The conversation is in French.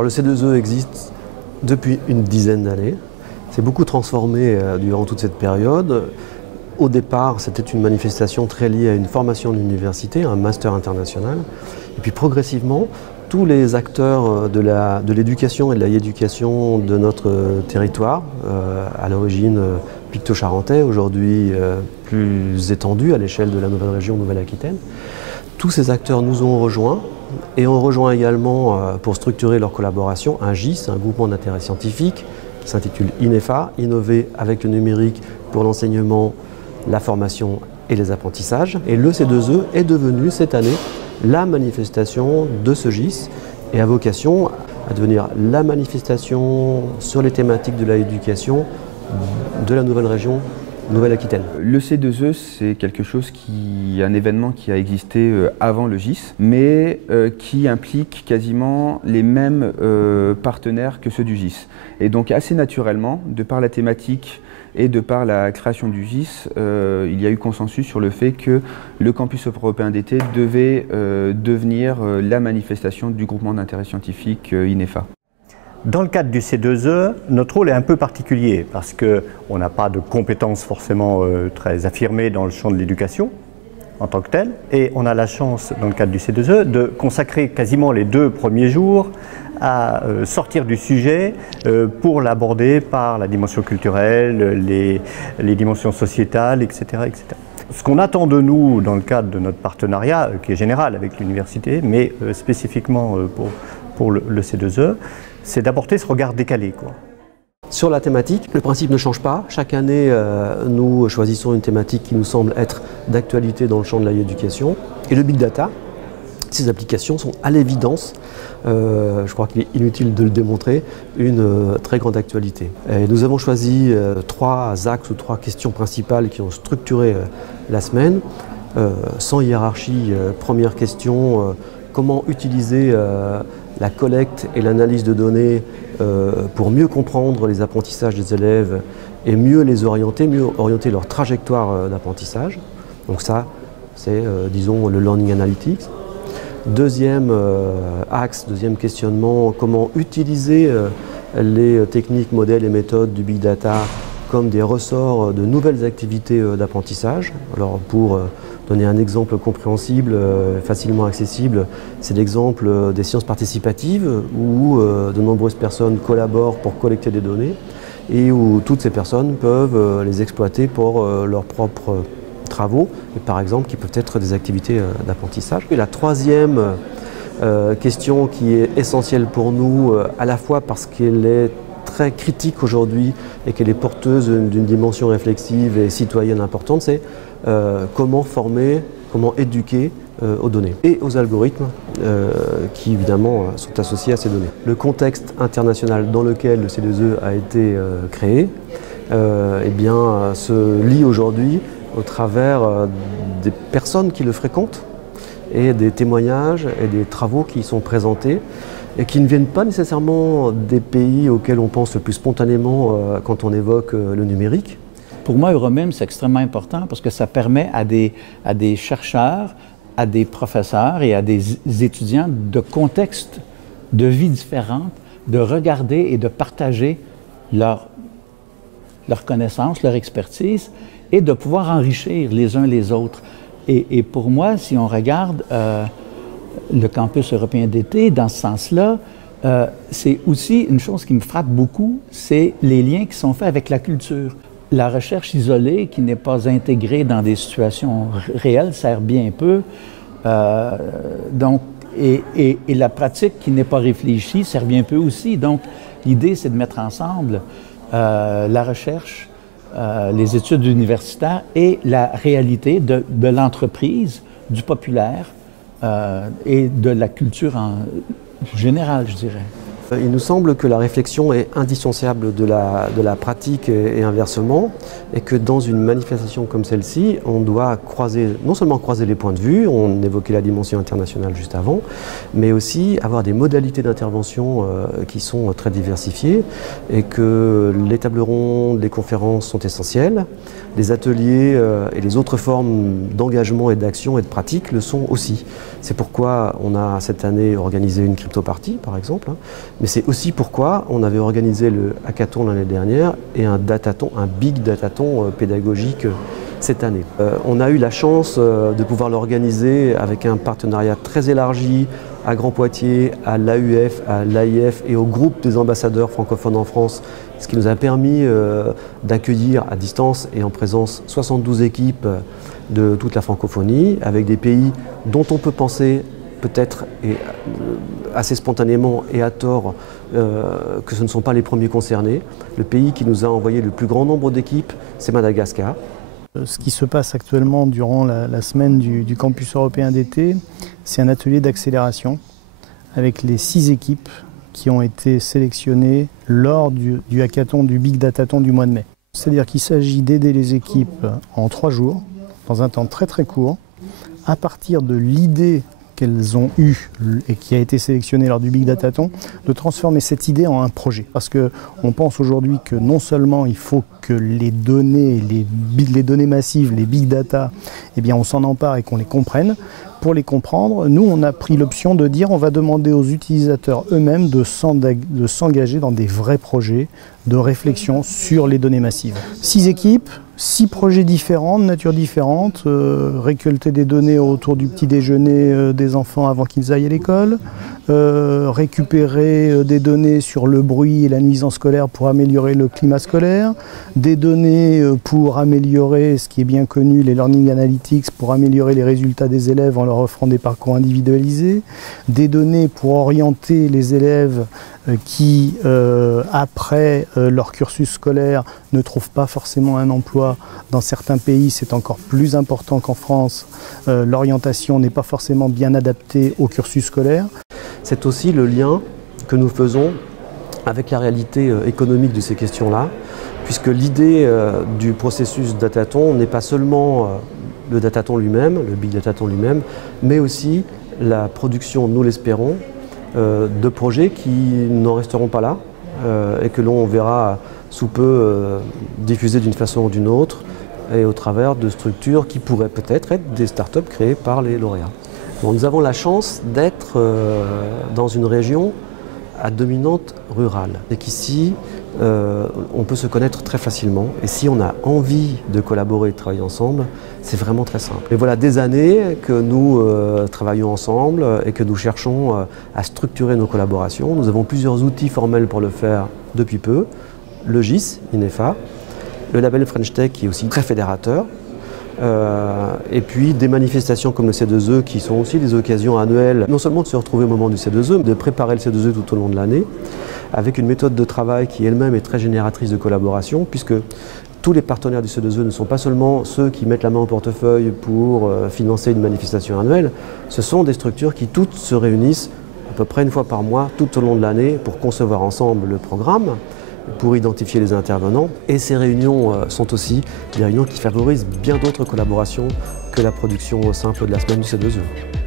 Alors le C2E existe depuis une dizaine d'années. C'est beaucoup transformé durant toute cette période. Au départ, c'était une manifestation très liée à une formation d'université, un master international. Et puis progressivement, tous les acteurs de l'éducation et de la éducation de notre territoire, à l'origine picto-charentais, aujourd'hui plus étendu à l'échelle de la nouvelle région Nouvelle-Aquitaine, tous ces acteurs nous ont rejoints et ont rejoint également pour structurer leur collaboration un GIS, un groupement d'intérêt scientifique qui s'intitule INEFA, Innover avec le numérique pour l'enseignement, la formation et les apprentissages. Et le C2E est devenu cette année la manifestation de ce GIS et a vocation à devenir la manifestation sur les thématiques de l'éducation de la nouvelle région Nouvelle-Aquitaine. Le C2E, c'est un événement qui a existé avant le GIS, mais qui implique quasiment les mêmes partenaires que ceux du GIS. Et donc assez naturellement, de par la thématique et de par la création du GIS, il y a eu consensus sur le fait que le campus européen d'été devait devenir la manifestation du groupement d'intérêt scientifique INEFA. Dans le cadre du C2E, notre rôle est un peu particulier parce qu'on n'a pas de compétences forcément très affirmées dans le champ de l'éducation en tant que tel. Et on a la chance, dans le cadre du C2E, de consacrer quasiment les 2 premiers jours à sortir du sujet pour l'aborder par la dimension culturelle, les dimensions sociétales, etc., etc. Ce qu'on attend de nous dans le cadre de notre partenariat, qui est général avec l'université, mais spécifiquement pour le C2E, c'est d'apporter ce regard décalé, quoi. Sur la thématique, le principe ne change pas. Chaque année, nous choisissons une thématique qui nous semble être d'actualité dans le champ de l'éducation. Et le big data, ces applications sont à l'évidence, je crois qu'il est inutile de le démontrer, une très grande actualité. Et nous avons choisi 3 axes ou 3 questions principales qui ont structuré la semaine. Sans hiérarchie, première question, comment utiliser la collecte et l'analyse de données pour mieux comprendre les apprentissages des élèves et mieux les orienter, mieux orienter leur trajectoire d'apprentissage. Donc ça, c'est, disons, le Learning Analytics. Deuxième axe, deuxième questionnement, comment utiliser les techniques, modèles et méthodes du Big Data comme des ressorts de nouvelles activités d'apprentissage. Alors pour donner un exemple compréhensible, facilement accessible, c'est l'exemple des sciences participatives où de nombreuses personnes collaborent pour collecter des données et où toutes ces personnes peuvent les exploiter pour leurs propres travaux, et par exemple qui peuvent être des activités d'apprentissage. Et la troisième question qui est essentielle pour nous, à la fois parce qu'elle est très critique aujourd'hui et qu'elle est porteuse d'une dimension réflexive et citoyenne importante, c'est comment former, comment éduquer aux données et aux algorithmes qui évidemment sont associés à ces données. Le contexte international dans lequel le C2E a été créé eh bien, se lie aujourd'hui au travers des personnes qui le fréquentent et des témoignages et des travaux qui y sont présentés et qui ne viennent pas nécessairement des pays auxquels on pense le plus spontanément quand on évoque le numérique. Pour moi, Euromime, c'est extrêmement important parce que ça permet à des chercheurs, à des professeurs et à des étudiants de contextes de vie différents de regarder et de partager leur connaissance, leur expertise et de pouvoir enrichir les uns les autres. Et pour moi, si on regarde le campus européen d'été, dans ce sens-là, c'est aussi une chose qui me frappe beaucoup, c'est les liens qui sont faits avec la culture. La recherche isolée, qui n'est pas intégrée dans des situations réelles, sert bien peu. Et la pratique qui n'est pas réfléchie sert bien peu aussi. Donc, l'idée, c'est de mettre ensemble la recherche, les études universitaires et la réalité de l'entreprise, du populaire et de la culture en général, je dirais. Il nous semble que la réflexion est indissociable de la pratique et inversement, et que dans une manifestation comme celle-ci, on doit non seulement croiser les points de vue, on évoquait la dimension internationale juste avant, mais aussi avoir des modalités d'intervention qui sont très diversifiées, et que les tables rondes, les conférences sont essentielles, les ateliers et les autres formes d'engagement et d'action et de pratique le sont aussi. C'est pourquoi on a cette année organisé une crypto-parties par exemple, mais c'est aussi pourquoi on avait organisé le hackathon l'année dernière et un big datathon pédagogique cette année. On a eu la chance de pouvoir l'organiser avec un partenariat très élargi à Grand Poitiers, à l'AUF, à l'AIF et au groupe des ambassadeurs francophones en France, ce qui nous a permis d'accueillir à distance et en présence 72 équipes de toute la francophonie, avec des pays dont on peut penser peut-être assez spontanément et à tort que ce ne sont pas les premiers concernés. Le pays qui nous a envoyé le plus grand nombre d'équipes, c'est Madagascar. Ce qui se passe actuellement durant la semaine du campus européen d'été, c'est un atelier d'accélération avec les 6 équipes qui ont été sélectionnées lors du hackathon, du Big Datathon du mois de mai. C'est-à-dire qu'il s'agit d'aider les équipes en 3 jours, dans un temps très très court, à partir de l'idée qu'elles ont eue et qui a été sélectionnée lors du Big Datathon, de transformer cette idée en un projet. Parce qu'on pense aujourd'hui que non seulement il faut que les données massives, les big data, eh bien on s'en empare et qu'on les comprenne. Pour les comprendre, nous on a pris l'option de dire on va demander aux utilisateurs eux-mêmes de s'engager dans des vrais projets de réflexion sur les données massives. 6 équipes, 6 projets différents, de nature différente, récolter des données autour du petit déjeuner des enfants avant qu'ils aillent à l'école, récupérer des données sur le bruit et la nuisance scolaire pour améliorer le climat scolaire, des données pour améliorer, ce qui est bien connu, les learning analytics, pour améliorer les résultats des élèves en leur offrant des parcours individualisés, des données pour orienter les élèves qui, après leur cursus scolaire, ne trouvent pas forcément un emploi. Dans certains pays, c'est encore plus important qu'en France. L'orientation n'est pas forcément bien adaptée au cursus scolaire. C'est aussi le lien que nous faisons avec la réalité économique de ces questions-là, puisque l'idée du processus datathon n'est pas seulement le datathon lui-même, le big datathon lui-même, mais aussi la production, nous l'espérons, de projets qui n'en resteront pas là et que l'on verra sous peu diffusés d'une façon ou d'une autre et au travers de structures qui pourraient peut-être être des startups créées par les lauréats. Bon, nous avons la chance d'être dans une région à dominante rurale et qu'ici on peut se connaître très facilement et si on a envie de collaborer et de travailler ensemble, c'est vraiment très simple. Et voilà des années que nous travaillons ensemble et que nous cherchons à structurer nos collaborations. Nous avons plusieurs outils formels pour le faire depuis peu. Le GIS, INEFA, le label French Tech qui est aussi très fédérateur, et puis des manifestations comme le C2E qui sont aussi des occasions annuelles, non seulement de se retrouver au moment du C2E, mais de préparer le C2E tout au long de l'année, avec une méthode de travail qui elle-même est très génératrice de collaboration, puisque tous les partenaires du C2E ne sont pas seulement ceux qui mettent la main au portefeuille pour financer une manifestation annuelle, ce sont des structures qui toutes se réunissent à peu près une fois par mois tout au long de l'année pour concevoir ensemble le programme, pour identifier les intervenants. Et ces réunions sont aussi des réunions qui favorisent bien d'autres collaborations que la production simple de la semaine du C2E.